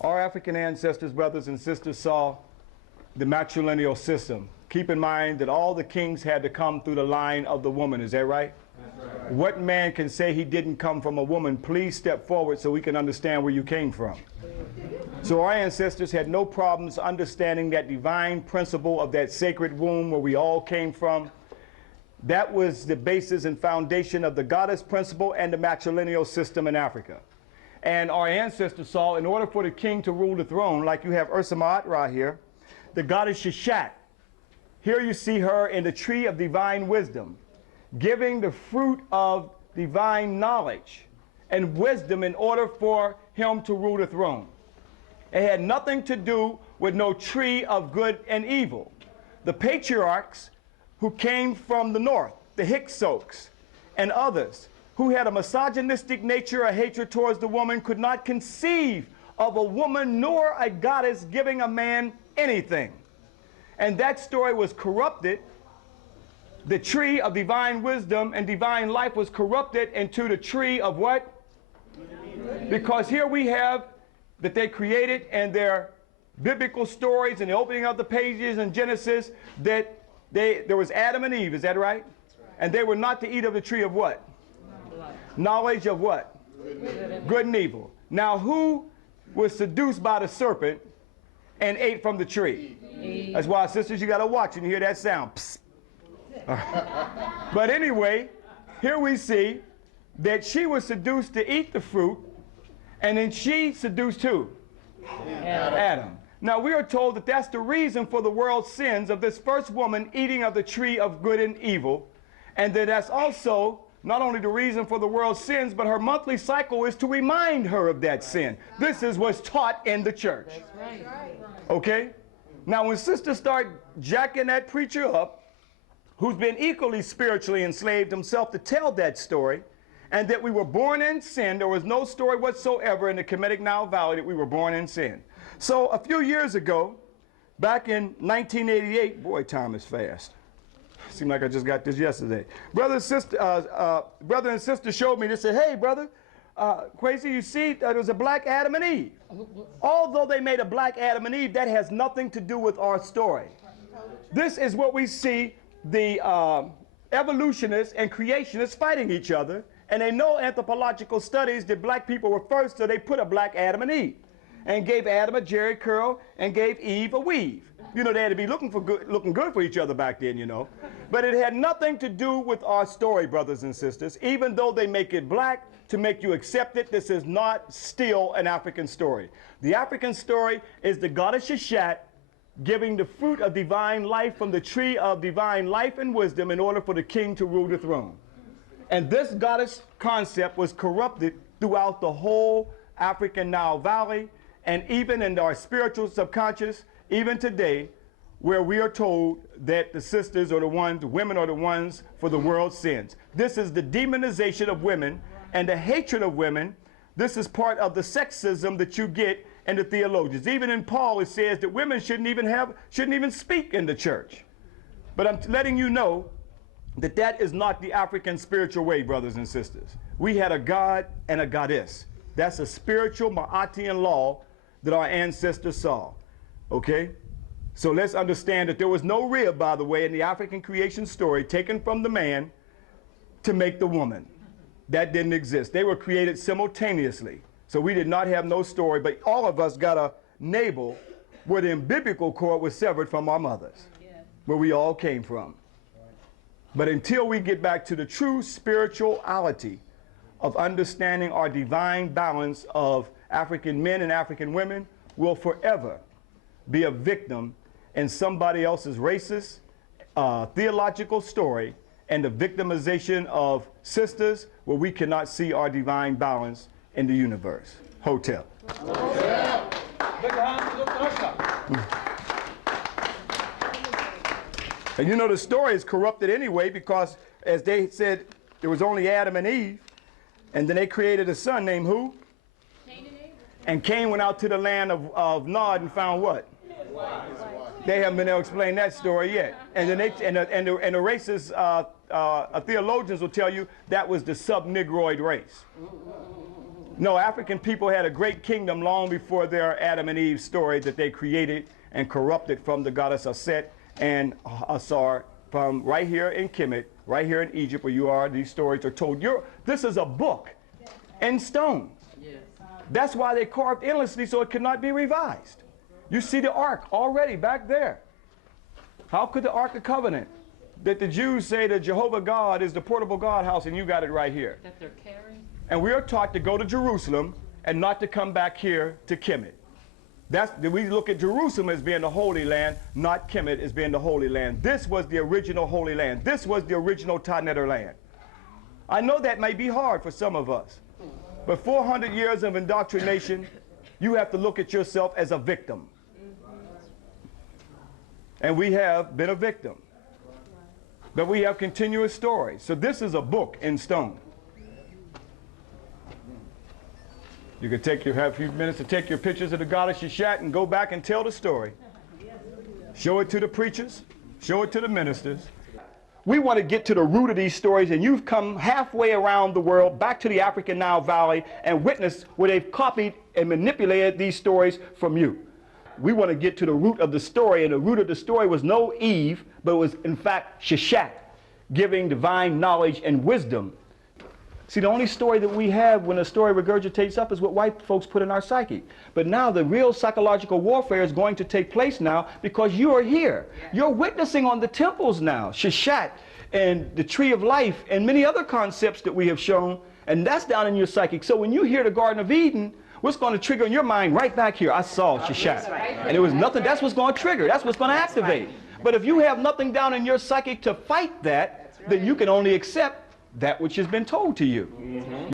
Our African ancestors, brothers and sisters, saw the matrilineal system. Keep in mind that all the kings had to come through the line of the woman. Is that right? That's right. What man can say he didn't come from a woman? Please step forward so we can understand where you came from. So our ancestors had no problems understanding that divine principle of that sacred womb where we all came from. That was the basis and foundation of the goddess principle and the matrilineal system in Africa. And our ancestors saw, in order for the king to rule the throne, like you have Ursa Ma'at here, the goddess Sheshat. Here you see her in the tree of divine wisdom, giving the fruit of divine knowledge and wisdom in order for him to rule the throne. It had nothing to do with no tree of good and evil. The patriarchs who came from the north, the Hyksos and others, who had a misogynistic nature, a hatred towards the woman, could not conceive of a woman nor a goddess giving a man anything. And that story was corrupted. The tree of divine wisdom and divine life was corrupted into the tree of what? Because here we have that they created in their biblical stories in the opening of the pages in Genesis that there was Adam and Eve, is that right? And they were not to eat of the tree of what? Knowledge of what? Good and evil. Now who was seduced by the serpent and ate from the tree? Eve. That's why, sisters, you got to watch and hear that sound. Psst. But anyway, here we see that she was seduced to eat the fruit, and then she seduced who? Adam. Now we are told that that's the reason for the world's sins of this first woman eating of the tree of good and evil, and that that's also not only the reason for the world's sins, but her monthly cycle is to remind her of that sin. This is what's taught in the church. Okay? Now when sisters start jacking that preacher up, who's been equally spiritually enslaved himself, to tell that story, and that we were born in sin, there was no story whatsoever in the Kemetic Nile Valley that we were born in sin. So a few years ago, back in 1988, boy, time is fast. Seemed like I just got this yesterday. Brother and sister showed me, they said, hey, brother, Quasi, you see, there was a black Adam and Eve. Although they made a black Adam and Eve, that has nothing to do with our story. This is what we see the evolutionists and creationists fighting each other, and they know anthropological studies that black people were first, so they put a black Adam and Eve, and gave Adam a jerry curl, and gave Eve a weave. You know, they had to be looking good for each other back then, you know. But it had nothing to do with our story, brothers and sisters. Even though they make it black to make you accept it, this is not still an African story. The African story is the goddess Sheshat giving the fruit of divine life from the tree of divine life and wisdom in order for the king to rule the throne. And this goddess concept was corrupted throughout the whole African Nile Valley, and even in our spiritual subconscious, even today, where we are told that the sisters are the ones, the women are the ones for the world's sins. This is the demonization of women and the hatred of women. This is part of the sexism that you get in the theologians. Even in Paul, it says that women shouldn't even speak in the church. But I'm letting you know that that is not the African spiritual way, brothers and sisters. We had a god and a goddess. That's a spiritual Ma'atian law that our ancestors saw. Okay? So let's understand that there was no rib, by the way, in the African creation story taken from the man to make the woman. That didn't exist. They were created simultaneously. So we did not have no story, but all of us got a navel where the umbilical cord was severed from our mothers, where we all came from. But until we get back to the true spirituality of understanding our divine balance of African men and African women, we'll forever be a victim in somebody else's racist, theological story, and the victimization of sisters where we cannot see our divine balance in the universe. Hotel. And you know the story is corrupted anyway, because as they said, there was only Adam and Eve, and then they created a son named who? Cain and Abel. And Cain went out to the land of Nod and found what? They haven't been able to explain that story yet. And then the racist theologians will tell you that was the sub-Negroid race. No, African people had a great kingdom long before their Adam and Eve story that they created and corrupted from the goddess Aset and Asar from right here in Kemet, right here in Egypt where you are. These stories are told. This is a book in stone. That's why they carved endlessly so it could not be revised. You see the ark already back there. How could the Ark of Covenant, that the Jews say that Jehovah God is the portable God house, and you got it right here. That they're carrying? And we are taught to go to Jerusalem and not to come back here to Kemet. We look at Jerusalem as being the Holy Land, not Kemet as being the Holy Land. This was the original Holy Land. This was the original Taneter land. I know that may be hard for some of us, but 400 years of indoctrination, you have to look at yourself as a victim. And we have been a victim. But we have continuous stories. So this is a book in stone. You can have a few minutes to take your pictures of the goddess Shishat and go back and tell the story. Show it to the preachers. Show it to the ministers. We want to get to the root of these stories, and you've come halfway around the world, back to the African Nile Valley, and witnessed where they've copied and manipulated these stories from you. We want to get to the root of the story, and the root of the story was no Eve, but it was in fact Shishat, giving divine knowledge and wisdom. See, the only story that we have when a story regurgitates up is what white folks put in our psyche. But now the real psychological warfare is going to take place now because you are here. You're witnessing on the temples now, Shishat and the tree of life and many other concepts that we have shown, and that's down in your psychic. So when you hear the Garden of Eden, what's going to trigger in your mind right back here? I saw Shishat. And it was nothing. That's what's going to trigger. That's what's going to activate. But if you have nothing down in your psychic to fight that, then you can only accept that which has been told to you.